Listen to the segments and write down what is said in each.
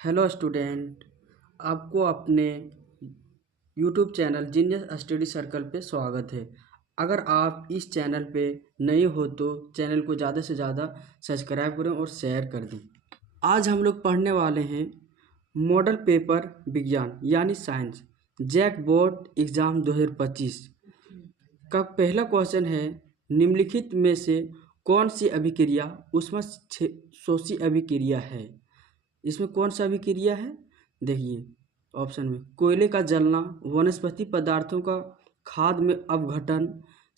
Hello student, आपको अपने YouTube channel genius study circle पे स्वागत है। अगर आप इस चैनल पे नए हो तो चैनल को ज़्यादा से ज़्यादा सब्सक्राइब करें और शेयर कर दें। आज हम लोग पढ़ने वाले हैं मॉडल पेपर विज्ञान यानी साइंस जैक बोर्ड एग्ज़ाम 2025 का पहला क्वेश्चन है, निम्नलिखित में से कौन सी अभिक्रिया ऊष्मशोषी अभिक्रिया है। इसमें कौन सा अभिक्रिया है? देखिए ऑप्शन में कोयले का जलना, वनस्पति पदार्थों का खाद में अपघटन,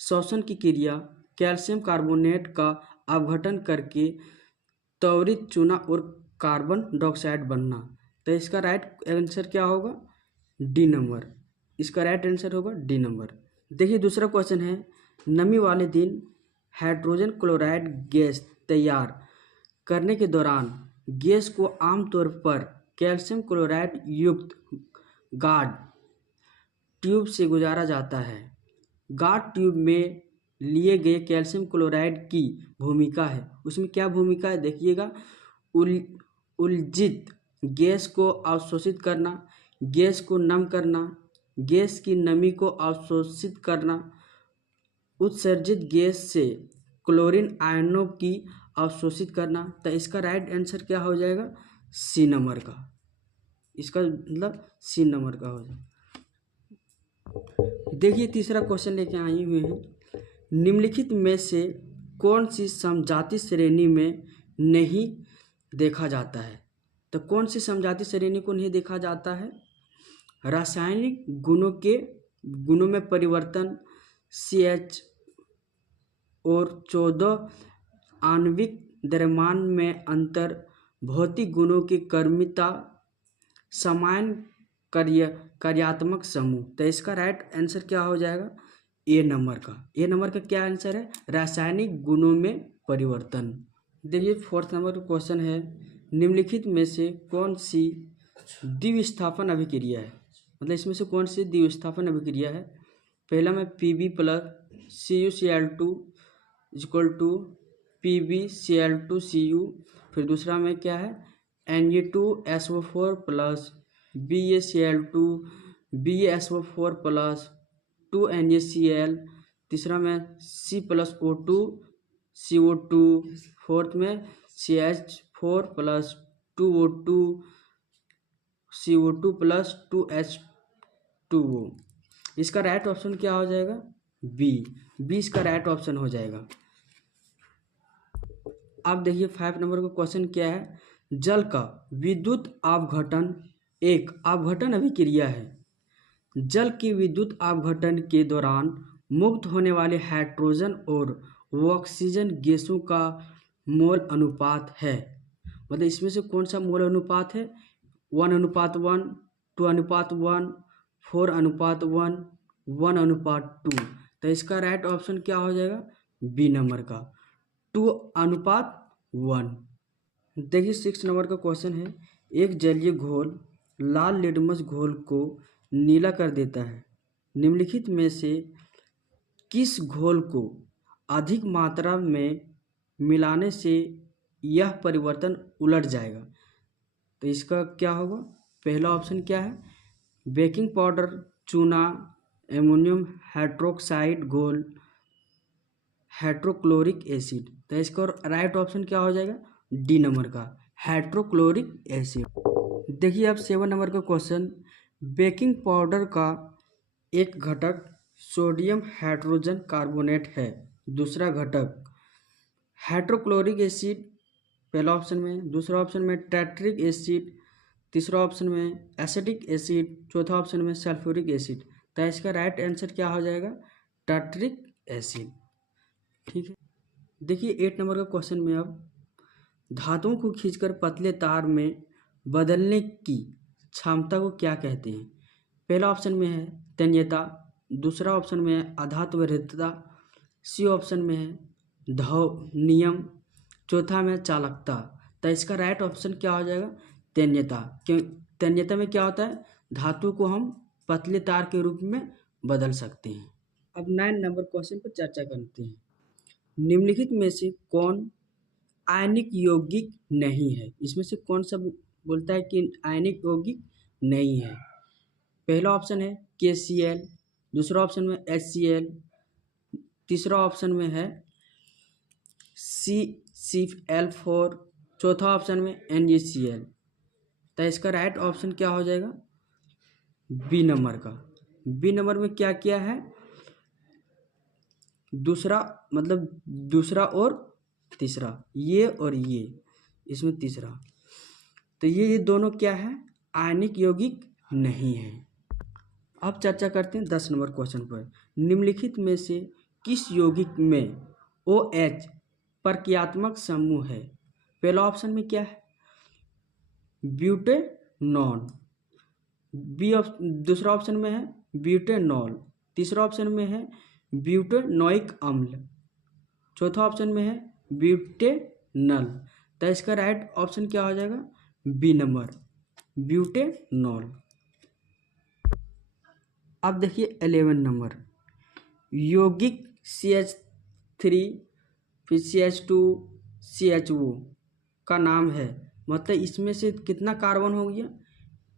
श्वसन की क्रिया, कैल्शियम कार्बोनेट का अपघटन करके त्वरित चूना और कार्बन डाइऑक्साइड बनना। तो इसका राइट आंसर क्या होगा? D number. इसका राइट आंसर होगा डी नंबर। देखिए दूसरा क्वेश्चन है, नमी वाले दिन हाइड्रोजन क्लोराइड गैस तैयार करने के दौरान गैस को आमतौर पर कैल्शियम क्लोराइड युक्त गार्ड ट्यूब से गुजारा जाता है। गार्ड ट्यूब में लिए गए कैल्शियम क्लोराइड की भूमिका है, उसमें क्या भूमिका है देखिएगा, उलजित गैस को अवशोषित करना, गैस को नम करना, गैस की नमी को अवशोषित करना, उत्सर्जित गैस से क्लोरीन आयनों की अवशोषित करना। तो इसका राइट आंसर क्या हो जाएगा? सी नंबर का। इसका मतलब सी नंबर का हो जाएगा। देखिए तीसरा क्वेश्चन लेके आए हुए हैं, निम्नलिखित में से कौन सी समजाति श्रेणी में नहीं देखा जाता है। तो कौन सी समजाति श्रेणी को नहीं देखा जाता है? रासायनिक गुणों में परिवर्तन, CH और 14 आणविक द्रव्यमान में अंतर, भौतिक गुणों की क्रमिकता, समान कार्यात्मक समूह। तो इसका राइट आंसर क्या हो जाएगा? ए नंबर का। ए नंबर का क्या आंसर है? रासायनिक गुणों में परिवर्तन। देखिए फोर्थ नंबर का क्वेश्चन है, निम्नलिखित में से कौन सी द्विविस्थापन अभिक्रिया है। मतलब इसमें से कौन सी द्विविस्थापन अभिक्रिया है? पहला में Pb plus CuCl2 equal to PbCl2Cu। फिर दूसरा में क्या है, Na2SO4 plus BaCl2 BaSO4 plus 2NaCl। तीसरा में C+O2 CO2। फोर्थ में CH4 plus 2O2 CO2 plus 2H2O। इसका राइट ऑप्शन क्या हो जाएगा? बी इसका राइट ऑप्शन हो जाएगा। अब देखिए 5 नंबर का क्वेश्चन क्या है, जल का विद्युत अपघटन एक अपघटन अभिक्रिया है। जल की विद्युत अपघटन के दौरान मुक्त होने वाले हाइड्रोजन और ऑक्सीजन गैसों का मोल अनुपात है। मतलब इसमें से कौन सा मोल अनुपात है? 1:1, 2:1, 4:1, 1:2। तो इसका राइट ऑप्शन क्या हो जाएगा? बी नंबर का, 2:1। देखिए 6 नंबर का क्वेश्चन है, एक जलीय घोल लाल लिटमस घोल को नीला कर देता है। निम्नलिखित में से किस घोल को अधिक मात्रा में मिलाने से यह परिवर्तन उलट जाएगा? तो इसका क्या होगा? पहला ऑप्शन क्या है, बेकिंग पाउडर, चूना, एमोनियम हाइड्रोक्साइड घोल, हाइड्रोक्लोरिक एसिड। तो इसका राइट ऑप्शन क्या हो जाएगा? डी नंबर का, हाइड्रोक्लोरिक एसिड। देखिए अब 7 नंबर का क्वेश्चन, बेकिंग पाउडर का एक घटक सोडियम हाइड्रोजन कार्बोनेट है, दूसरा घटक हाइड्रोक्लोरिक एसिड पहला ऑप्शन में, दूसरा ऑप्शन में टैट्रिक एसिड, तीसरा ऑप्शन में एसिटिक एसिड, चौथा ऑप्शन में सल्फ्यूरिक एसिड। तो इसका राइट आंसर क्या हो जाएगा? टैट्रिक एसिड। ठीक है। देखिए 8 नंबर का क्वेश्चन में अब धातुओं को खींचकर पतले तार में बदलने की क्षमता को क्या कहते हैं? पहला ऑप्शन में है तन्यता, दूसरा ऑप्शन में है अधात्वरितता, सी ऑप्शन में है धाव नियम, चौथा में चालकता। तो इसका राइट ऑप्शन क्या हो जाएगा? तन्यता। क्यों? तन्यता में क्या होता है, धातु को हम पतले तार के रूप में बदल सकते हैं। अब 9 नंबर क्वेश्चन पर चर्चा करते हैं, निम्नलिखित में से कौन आयनिक यौगिक नहीं है? इसमें से कौन सा बोलता है कि आयनिक यौगिक नहीं है। पहला ऑप्शन है KCl, दूसरा ऑप्शन में HCl, तीसरा ऑप्शन में है CCl4, चौथा ऑप्शन में NaCl। तो इसका राइट ऑप्शन क्या हो जाएगा? बी नंबर का। बी नंबर में क्या किया है? दूसरा मतलब दूसरा और तीसरा, ये और ये, इसमें तीसरा, तो ये दोनों क्या है? आयनिक यौगिक नहीं है। अब चर्चा करते हैं 10 नंबर क्वेश्चन पर। निम्नलिखित में से किस यौगिक में OH प्रक्रियात्मक समूह है? पहला ऑप्शन में क्या है? ब्यूटेनॉन। दूसरा ऑप्शन में है ब्यूटेनॉल, तीसरा ऑप्शन में है ब्यूटेनोइक अम्ल, चौथा ऑप्शन में है ब्यूटेनल। तो इसका राइट ऑप्शन क्या हो जाएगा? B number, butanol. अब देखिए 11 नंबर, यौगिक CH3 फिर CH2 CHO का नाम है, मतलब इसमें से कितना कार्बन हो गया?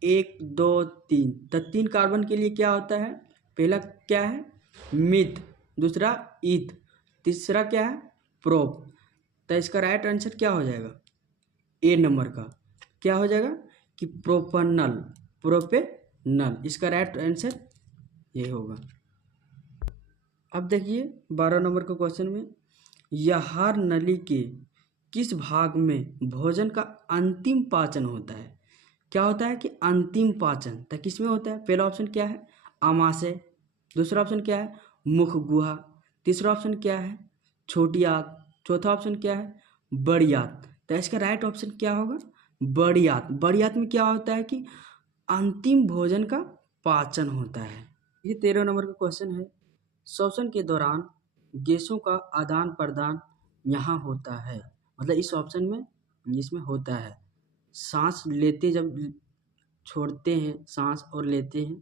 1 2 3। तो 3 कार्बन के लिए क्या होता है? पहला क्या है? मिथ, दूसरा ईथ, तीसरा क्या है? प्रोप। तो इसका राइट आंसर क्या हो जाएगा? ए नंबर का क्या हो जाएगा कि प्रोपनल, प्रोपेनल। इसका राइट आंसर ये होगा। अब देखिए 12 नंबर के क्वेश्चन में, आहार नली के किस भाग में भोजन का अंतिम पाचन होता है? क्या होता है कि अंतिम पाचन तो किस में होता है? पहला ऑप्शन क्या है? आमाशय, दूसरा ऑप्शन क्या है? मुख गुहा, तीसरा ऑप्शन क्या है? छोटी आंत, चौथा ऑप्शन क्या है? बड़ी आंत। तो इसका राइट ऑप्शन क्या होगा? बड़ी आंत। बड़ी आंत में क्या होता है कि अंतिम भोजन का पाचन होता है। ये 13 नंबर का क्वेश्चन है, श्वसन के दौरान गैसों का आदान प्रदान यहाँ होता है, मतलब इस ऑप्शन में इसमें होता है। सांस लेते जब छोड़ते हैं सांस और लेते हैं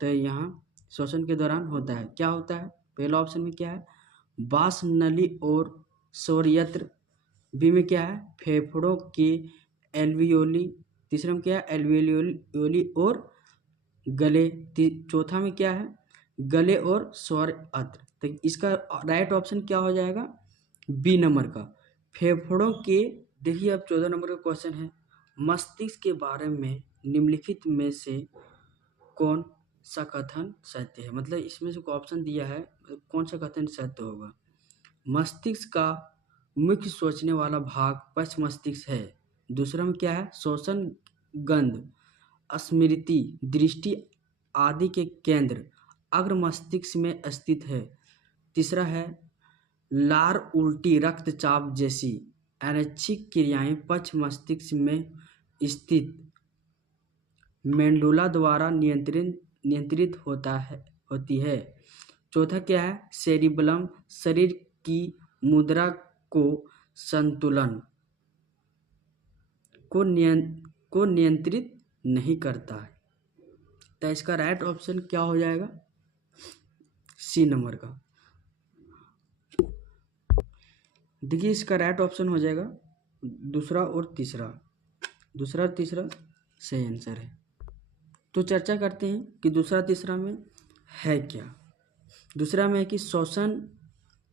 तो यहाँ श्वसन के दौरान होता है। क्या होता है? पहला ऑप्शन में क्या है? बास नली और स्वरयंत्र, बी में क्या है? फेफड़ों के एल्वियोली, तीसरा में क्या है? एल्वियोली और गले, चौथा में क्या है? गले और स्वर अत्र। तो इसका राइट ऑप्शन क्या हो जाएगा? बी नंबर का, फेफड़ों के। देखिए अब 14 नंबर का क्वेश्चन है, मस्तिष्क के बारे में निम्नलिखित में से कौन सा कथन सत्य है? मतलब इसमें से ऑप्शन दिया है, कौन सा कथन सत्य होगा? मस्तिष्क का मुख्य सोचने वाला भाग पश्च मस्तिष्क है। दूसरा में क्या है? श्वसन, गंध, स्मृति, दृष्टि आदि के केंद्र अग्र मस्तिष्क में स्थित है। तीसरा है लार, उल्टी, रक्तचाप जैसी अनैच्छिक क्रियाएं पश्च मस्तिष्क में स्थित मेंडुला द्वारा नियंत्रित होती है। चौथा क्या है? सेरिबलम शरीर की मुद्रा को संतुलन को नियंत्रित नहीं करता है। तो इसका राइट ऑप्शन क्या हो जाएगा? सी नंबर का। देखिए इसका राइट ऑप्शन हो जाएगा दूसरा और तीसरा, दूसरा और तीसरा सही आंसर है। तो चर्चा करते हैं कि दूसरा तीसरा में है क्या। दूसरा में है कि श्वसन,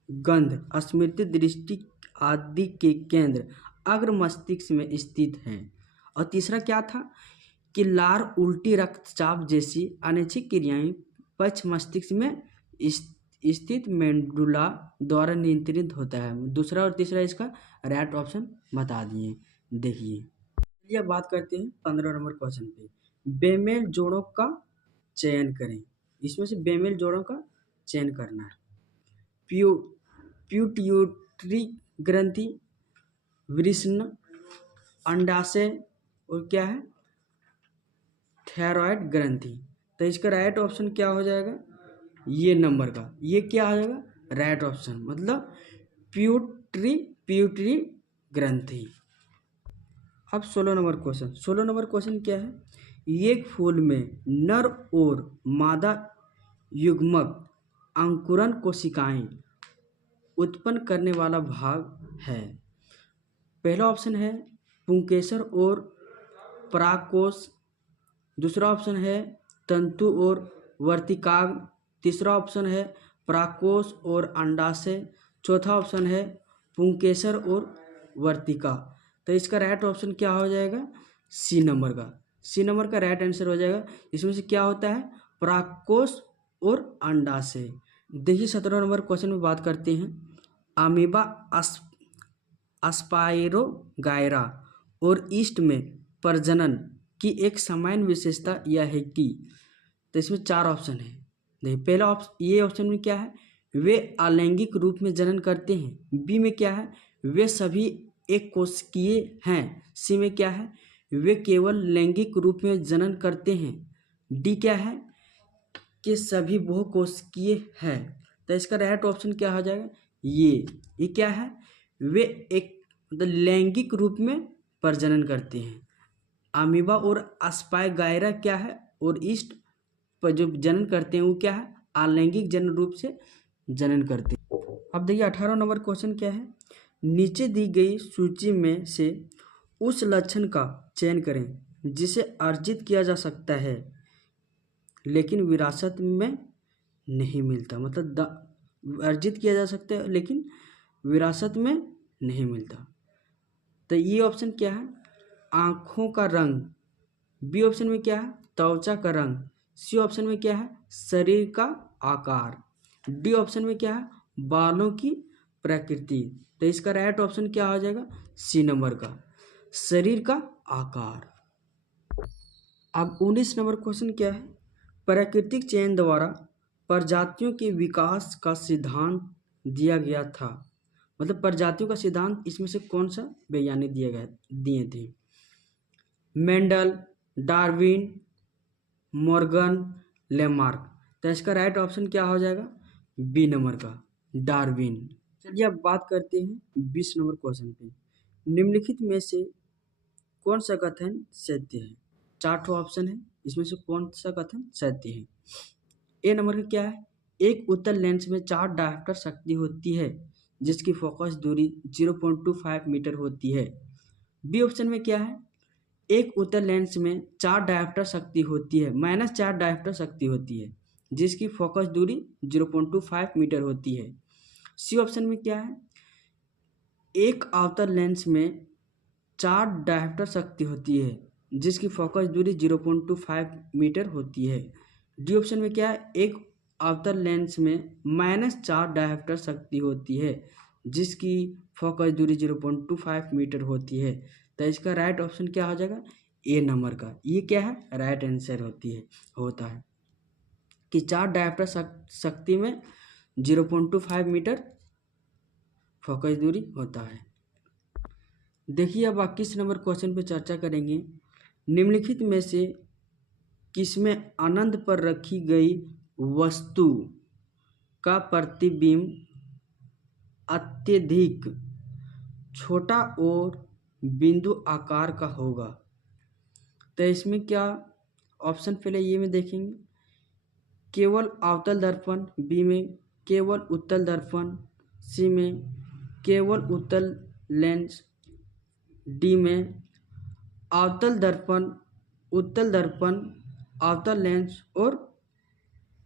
गंध, स्मृति, दृष्टि आदि के केंद्र अग्र मस्तिष्क में स्थित हैं। और तीसरा क्या था कि लार, उल्टी, रक्तचाप जैसी अनैच्छिक क्रियाएं पश्च मस्तिष्क में स्थित मेंडुला द्वारा नियंत्रित होता है। दूसरा और तीसरा इसका राइट ऑप्शन बता दिए। देखिए चलिए अब बात करते हैं 15 नंबर क्वेश्चन पे। बेमेल जोड़ों का चयन करें। इसमें से बेमेल जोड़ों का चयन करना है। प्यूट्यूटरी ग्रंथि, वृषण, अंडाशय और क्या है? थायराइड ग्रंथि। तो इसका राइट ऑप्शन क्या हो जाएगा? ये नंबर का, ये क्या हो जाएगा? राइट ऑप्शन, मतलब प्यूटरी ग्रंथि। अब 16 नंबर क्वेश्चन। 16 नंबर क्वेश्चन क्या है? एक फूल में नर और मादा युग्मक अंकुरन कोशिकाएं उत्पन्न करने वाला भाग है। पहला ऑप्शन है पुंकेसर और परागकोश, दूसरा ऑप्शन है तंतु और वर्तिकाग्र, तीसरा ऑप्शन है परागकोश और अंडाशय, चौथा ऑप्शन है पुंकेसर और वर्तिका। तो इसका राइट ऑप्शन क्या हो जाएगा? सी नंबर का। सी नंबर का राइट आंसर हो जाएगा। इसमें से क्या होता है? परागकोश और अंडाशय। देखिए 17 नंबर क्वेश्चन में बात करते हैं। अमीबा अस्पाइरोगायरा और ईस्ट में प्रजनन की एक सामान्य विशेषता यह है कि, तो इसमें 4 ऑप्शन है। देखिए पहला ऑप्शन, ये ऑप्शन में क्या है? वे अलैंगिक रूप में जनन करते हैं। बी में क्या है? वे सभी एक कोशिकीय हैं। सी में क्या है? वे केवल लैंगिक रूप में जनन करते हैं। डी क्या है? कि सभी बहुकोशिकीय है। तो इसका राइट ऑप्शन क्या हो जाएगा? ये क्या है? वे एक मतलब लैंगिक रूप में प्रजनन करते हैं। अमीबा और अस्पाइरोगायरा क्या है? और ईस्ट पर जो जनन करते हैं वो क्या है? अलैंगिक जनन रूप से जनन करते हैं। अब देखिए 18 नंबर क्वेश्चन क्या है? नीचे दी गई सूची में से उस लक्षण का चयन करें जिसे अर्जित किया जा सकता है लेकिन विरासत में नहीं मिलता। मतलब अर्जित किया जा सकता है लेकिन विरासत में नहीं मिलता। तो ये ऑप्शन क्या है? आँखों का रंग। बी ऑप्शन में क्या है? त्वचा का रंग। सी ऑप्शन में क्या है? शरीर का आकार। डी ऑप्शन में क्या है? बालों की प्रकृति। तो इसका राइट ऑप्शन क्या हो जाएगा? सी नंबर का, शरीर का आकार। अब 19 नंबर क्वेश्चन क्या है? प्राकृतिक चयन द्वारा प्रजातियों के विकास का सिद्धांत दिया गया था। मतलब प्रजातियों का सिद्धांत इसमें से कौन सा वैज्ञानिक दिए थे? Mendel, Darwin, Morgan, Lamarck. तो इसका राइट ऑप्शन क्या हो जाएगा? बी नंबर का, डार्विन। चलिए अब बात करते हैं 20 नंबर क्वेश्चन पे। निम्नलिखित में से कौन सा कथन सत्य है? 4 ऑप्शन है, इसमें से कौन सा कथन सत्य है? ए नंबर का क्या है? एक उत्तल लेंस में 4 डायोप्टर शक्ति होती है जिसकी फोकस दूरी 0.25 मीटर होती है। बी ऑप्शन में क्या है? एक उत्तल लेंस में 4 डायोप्टर शक्ति होती है, -4 डायोप्टर शक्ति होती है जिसकी फोकस दूरी 0.25 मीटर होती है। सी ऑप्शन में क्या है? एक अवतल लेंस में 4 डायोप्टर शक्ति होती है जिसकी फोकस दूरी 0.25 मीटर होती है। डी ऑप्शन में क्या है? एक अवतल लेंस में -4 डायोप्टर शक्ति होती है जिसकी फोकस दूरी 0.25 मीटर होती है। तो इसका राइट ऑप्शन क्या हो जाएगा? ए नंबर का। ये क्या है? राइट आंसर होता है कि 4 डायोप्टर शक्ति में 0.25 मीटर फोकस दूरी होता है। देखिए अब 21 नंबर क्वेश्चन पे चर्चा करेंगे। निम्नलिखित में से किसमें अनंत पर रखी गई वस्तु का प्रतिबिंब अत्यधिक छोटा और बिंदु आकार का होगा? तो इसमें क्या ऑप्शन पहले ये में देखेंगे, केवल अवतल दर्पण, बी में केवल उत्तल दर्पण, सी में केवल उत्तल लेंस, डी में अवतल दर्पण, उत्तल दर्पण, अवतल लेंस और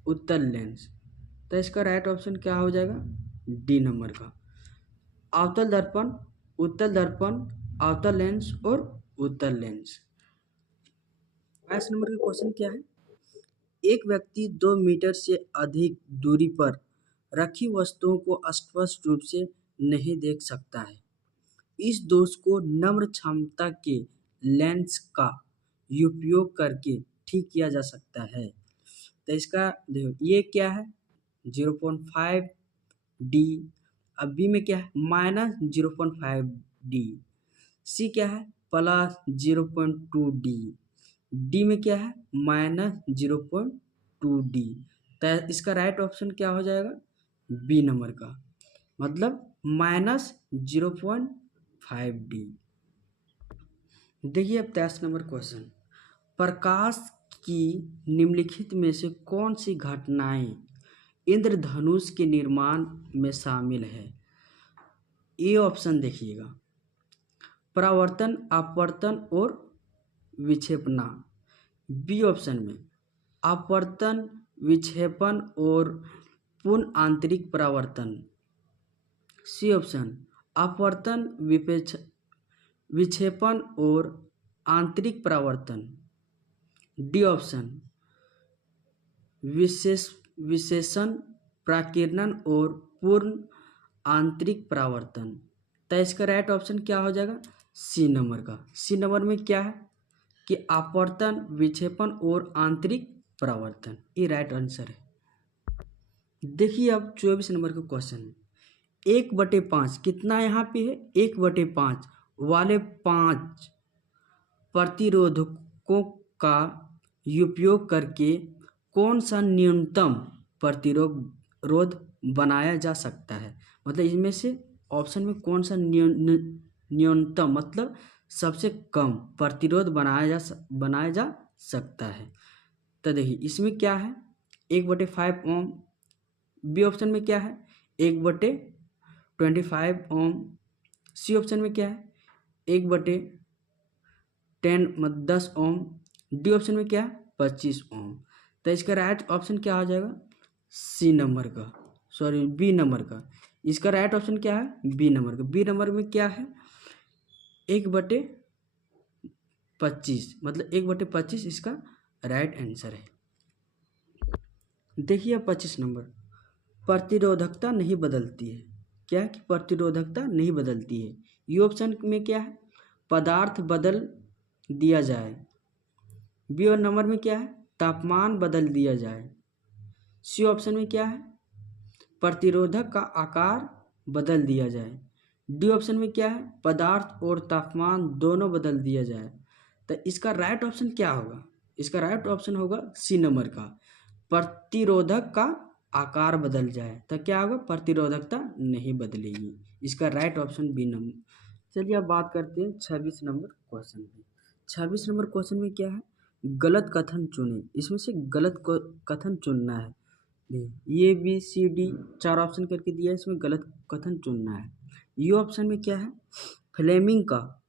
उत्तल लेंस। तो इसका राइट ऑप्शन क्या हो जाएगा? डी नंबर का, अवतल दर्पण, उत्तल दर्पण, अवतल लेंस और उत्तल लेंस। 22 नंबर का क्वेश्चन क्या है? एक व्यक्ति 2 मीटर से अधिक दूरी पर रखी वस्तुओं को स्पष्ट रूप से नहीं देख सकता है। इस दोष को नम्र क्षमता के लेंस का उपयोग करके ठीक किया जा सकता है। तो इसका देखो ये क्या है? 0.5 डी। अब बी में क्या है? -0.5 डी। सी क्या है? +0.2 डी। डी में क्या है? -0.2 डी। तो इसका राइट ऑप्शन क्या हो जाएगा? बी नंबर का, मतलब -0.5 डी। देखिए अब 23 नंबर क्वेश्चन। प्रकाश की निम्नलिखित में से कौन सी घटनाएं इंद्रधनुष के निर्माण में शामिल है? ये ऑप्शन देखिएगा, परावर्तन, अपवर्तन और विक्षेपणा। बी ऑप्शन में अपवर्तन, विक्षेपण और पूर्ण आंतरिक परावर्तन। सी ऑप्शन अपवर्तन, विक्षेपण और आंतरिक परावर्तन। डी ऑप्शन विशेषण, प्राकीर्णन और पूर्ण आंतरिक परावर्तन। तो इसका राइट ऑप्शन क्या हो जाएगा? सी नंबर का। सी नंबर में क्या है कि अपवर्तन, विक्षेपण और आंतरिक परावर्तन, ये राइट आंसर है। देखिए अब 24 नंबर का क्वेश्चन है। 1/5 कितना यहाँ पे है? 1/5 वाले 5 प्रतिरोधकों का उपयोग करके कौन सा न्यूनतम प्रतिरोध बनाया जा सकता है? मतलब इनमें से ऑप्शन में कौन सा न्यूनतम मतलब सबसे कम प्रतिरोध बनाया जा सकता है? तो देखिए इसमें क्या है, 1/5 ओम। बी ऑप्शन में क्या है, 1/25 ओम। सी ऑप्शन में क्या है, 1/10 ओम। डी ऑप्शन में क्या है, 25 ओम। तो इसका राइट ऑप्शन क्या हो जाएगा? सी नंबर का, सॉरी बी नंबर का। इसका राइट ऑप्शन क्या है? बी नंबर का। बी नंबर में क्या है, 1/25 मतलब 1/25 इसका राइट आंसर है। देखिए 25 नंबर, प्रतिरोधकता नहीं बदलती है। क्या है कि प्रतिरोधकता नहीं बदलती है। ये ऑप्शन में क्या है, पदार्थ बदल दिया जाए। बी और नंबर में क्या है, तापमान बदल दिया जाए। सी ऑप्शन में क्या है, प्रतिरोधक का आकार बदल दिया जाए। डी ऑप्शन में क्या है, पदार्थ और तापमान दोनों बदल दिया जाए। तो इसका राइट ऑप्शन क्या होगा? इसका राइट ऑप्शन होगा सी नंबर का, प्रतिरोधक का आकार बदल जाए। तो क्या होगा, प्रतिरोधकता नहीं बदलेगी। इसका राइट ऑप्शन बी नंबर। चलिए अब बात करते हैं 26 नंबर क्वेश्चन की। 26 नंबर क्वेश्चन में क्या है, गलत कथन चुनें। इसमें से गलत कथन चुनना है। A B C D 4 option करके दिया है, इसमें गलत कथन चुनना है। ये ऑप्शन में क्या है, फ्लेमिंग का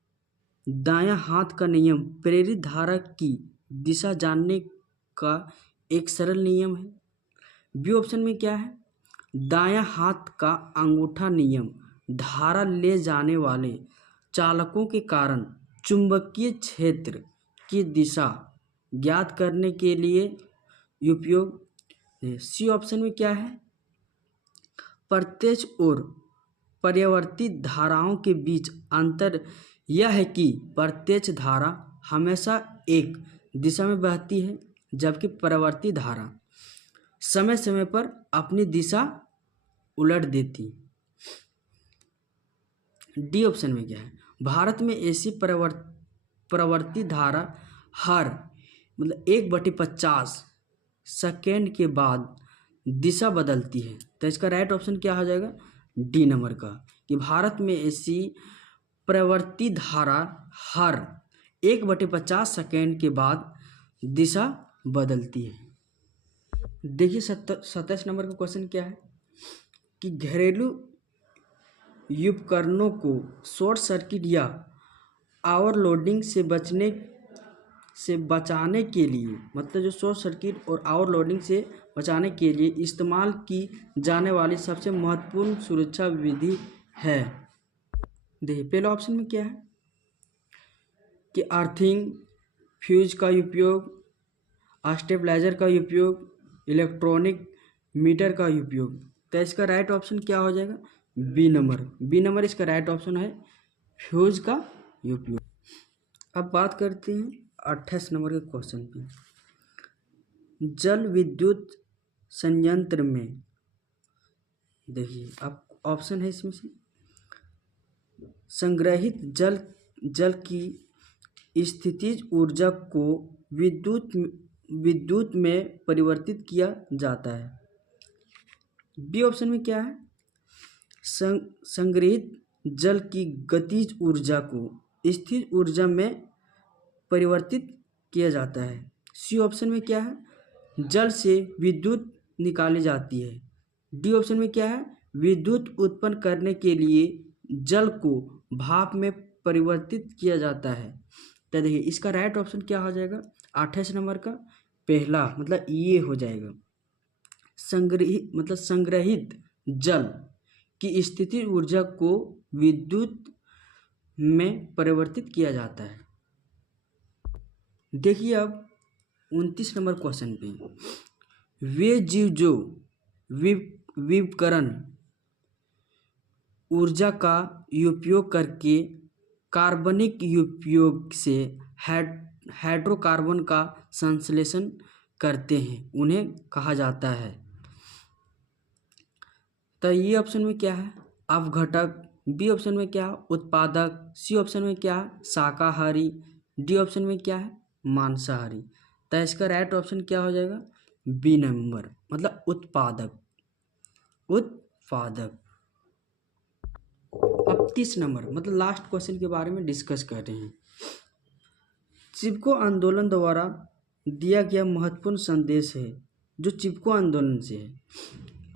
दायां हाथ का नियम प्रेरित धारा की दिशा जानने का एक सरल नियम है। बी ऑप्शन में क्या है, दायां हाथ का अंगूठा नियम धारा ले जाने वाले चालकों के कारण चुंबकीय क्षेत्र की दिशा ज्ञात करने के लिए उपयोग। सी ऑप्शन में क्या है, प्रत्यक्ष और पर्यावर्ती धाराओं के बीच अंतर यह है कि प्रत्यक्ष धारा हमेशा एक दिशा में बहती है, जबकि परावर्ती धारा समय समय पर अपनी दिशा उलट देती। डी ऑप्शन में क्या है, भारत में ऐसी परावर्ती धारा हर मतलब 1/50 सेकेंड के बाद दिशा बदलती है। तो इसका राइट ऑप्शन क्या हो जाएगा, डी नंबर का, कि भारत में ऐसी प्रवृत्ति धारा हर 1/50 सेकेंड के बाद दिशा बदलती है। देखिए 27 नंबर का क्वेश्चन क्या है कि घरेलू उपकरणों को शॉर्ट सर्किट या ओवरलोडिंग से बचाने के लिए, मतलब जो शॉर्ट सर्किट और ओवरलोडिंग से बचाने के लिए इस्तेमाल की जाने वाली सबसे महत्वपूर्ण सुरक्षा विधि है। देखिए पहला ऑप्शन में क्या है कि अर्थिंग, फ्यूज का उपयोग, स्टेबलाइजर का उपयोग, इलेक्ट्रॉनिक मीटर का उपयोग। तो इसका राइट ऑप्शन क्या हो जाएगा, बी नंबर। बी नंबर इसका राइट ऑप्शन है, फ्यूज का उपयोग। अब बात करते हैं 28 नंबर के क्वेश्चन पे। जल विद्युत संयंत्र में, देखिए अब ऑप्शन है इसमें से, संग्रहित जल की स्थितिज ऊर्जा को विद्युत में परिवर्तित किया जाता है। बी ऑप्शन में क्या है, संग्रहित जल की गतिज ऊर्जा को स्थिर ऊर्जा में परिवर्तित किया जाता है। सी ऑप्शन में क्या है, जल से विद्युत निकाली जाती है। डी ऑप्शन में क्या है, विद्युत उत्पन्न करने के लिए जल को भाप में परिवर्तित किया जाता है। तो देखिए इसका राइट ऑप्शन क्या हो जाएगा, 28 नंबर का पहला मतलब ये हो जाएगा। संग्रहित जल की स्थिति ऊर्जा को विद्युत में परिवर्तित किया जाता है। देखिए अब 29 नंबर क्वेश्चन पे, वे जीव जो विकिरण ऊर्जा का उपयोग करके कार्बनिक उपयोग से हाइड्रोकार्बन का संश्लेषण करते हैं उन्हें कहा जाता है। तो ये ऑप्शन में क्या है, अपघटक, बी ऑप्शन में क्या है, उत्पादक, सी ऑप्शन में क्या है, शाकाहारी, डी ऑप्शन में क्या है, मांसाहारी। तो इसका राइट ऑप्शन क्या हो जाएगा, बी नंबर मतलब उत्पादक। अब 30 नंबर मतलब लास्ट क्वेश्चन के बारे में डिस्कस कर रहे हैं। चिपको आंदोलन द्वारा दिया गया महत्वपूर्ण संदेश है जो चिपको आंदोलन से है।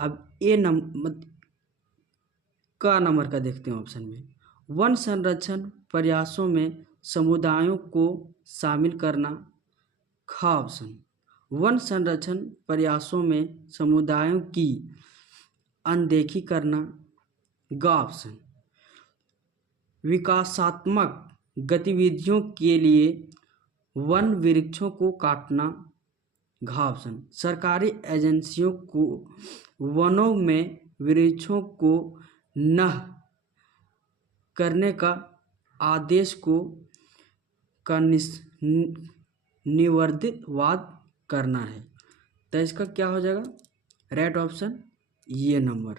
अब ए नंबर का देखते हैं ऑप्शन में, वन संरक्षण प्रयासों में समुदायों को शामिल करना, ख ऑप्शन, वन संरक्षण प्रयासों में समुदायों की अनदेखी करना, ग ऑप्शन, विकासात्मक गतिविधियों के लिए वन वृक्षों को काटना, घ ऑप्शन, सरकारी एजेंसियों को वनों में वृक्षों को नह करने का आदेश को का निवर्दितवाद करना है। तो इसका क्या हो जाएगा, राइट ऑप्शन ये नंबर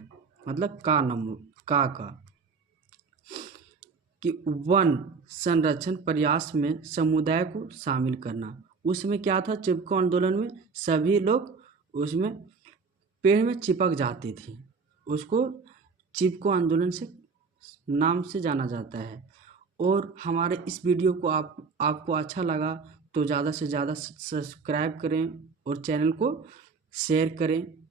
मतलब का कि वन संरक्षण प्रयास में समुदाय को शामिल करना। उसमें क्या था, चिपको आंदोलन में सभी लोग उसमें पेड़ में चिपक जाते थे, उसको चिपको आंदोलन से नाम से जाना जाता है। और हमारे इस वीडियो को आपको अच्छा लगा तो ज़्यादा से ज़्यादा सब्सक्राइब करें और चैनल को शेयर करें।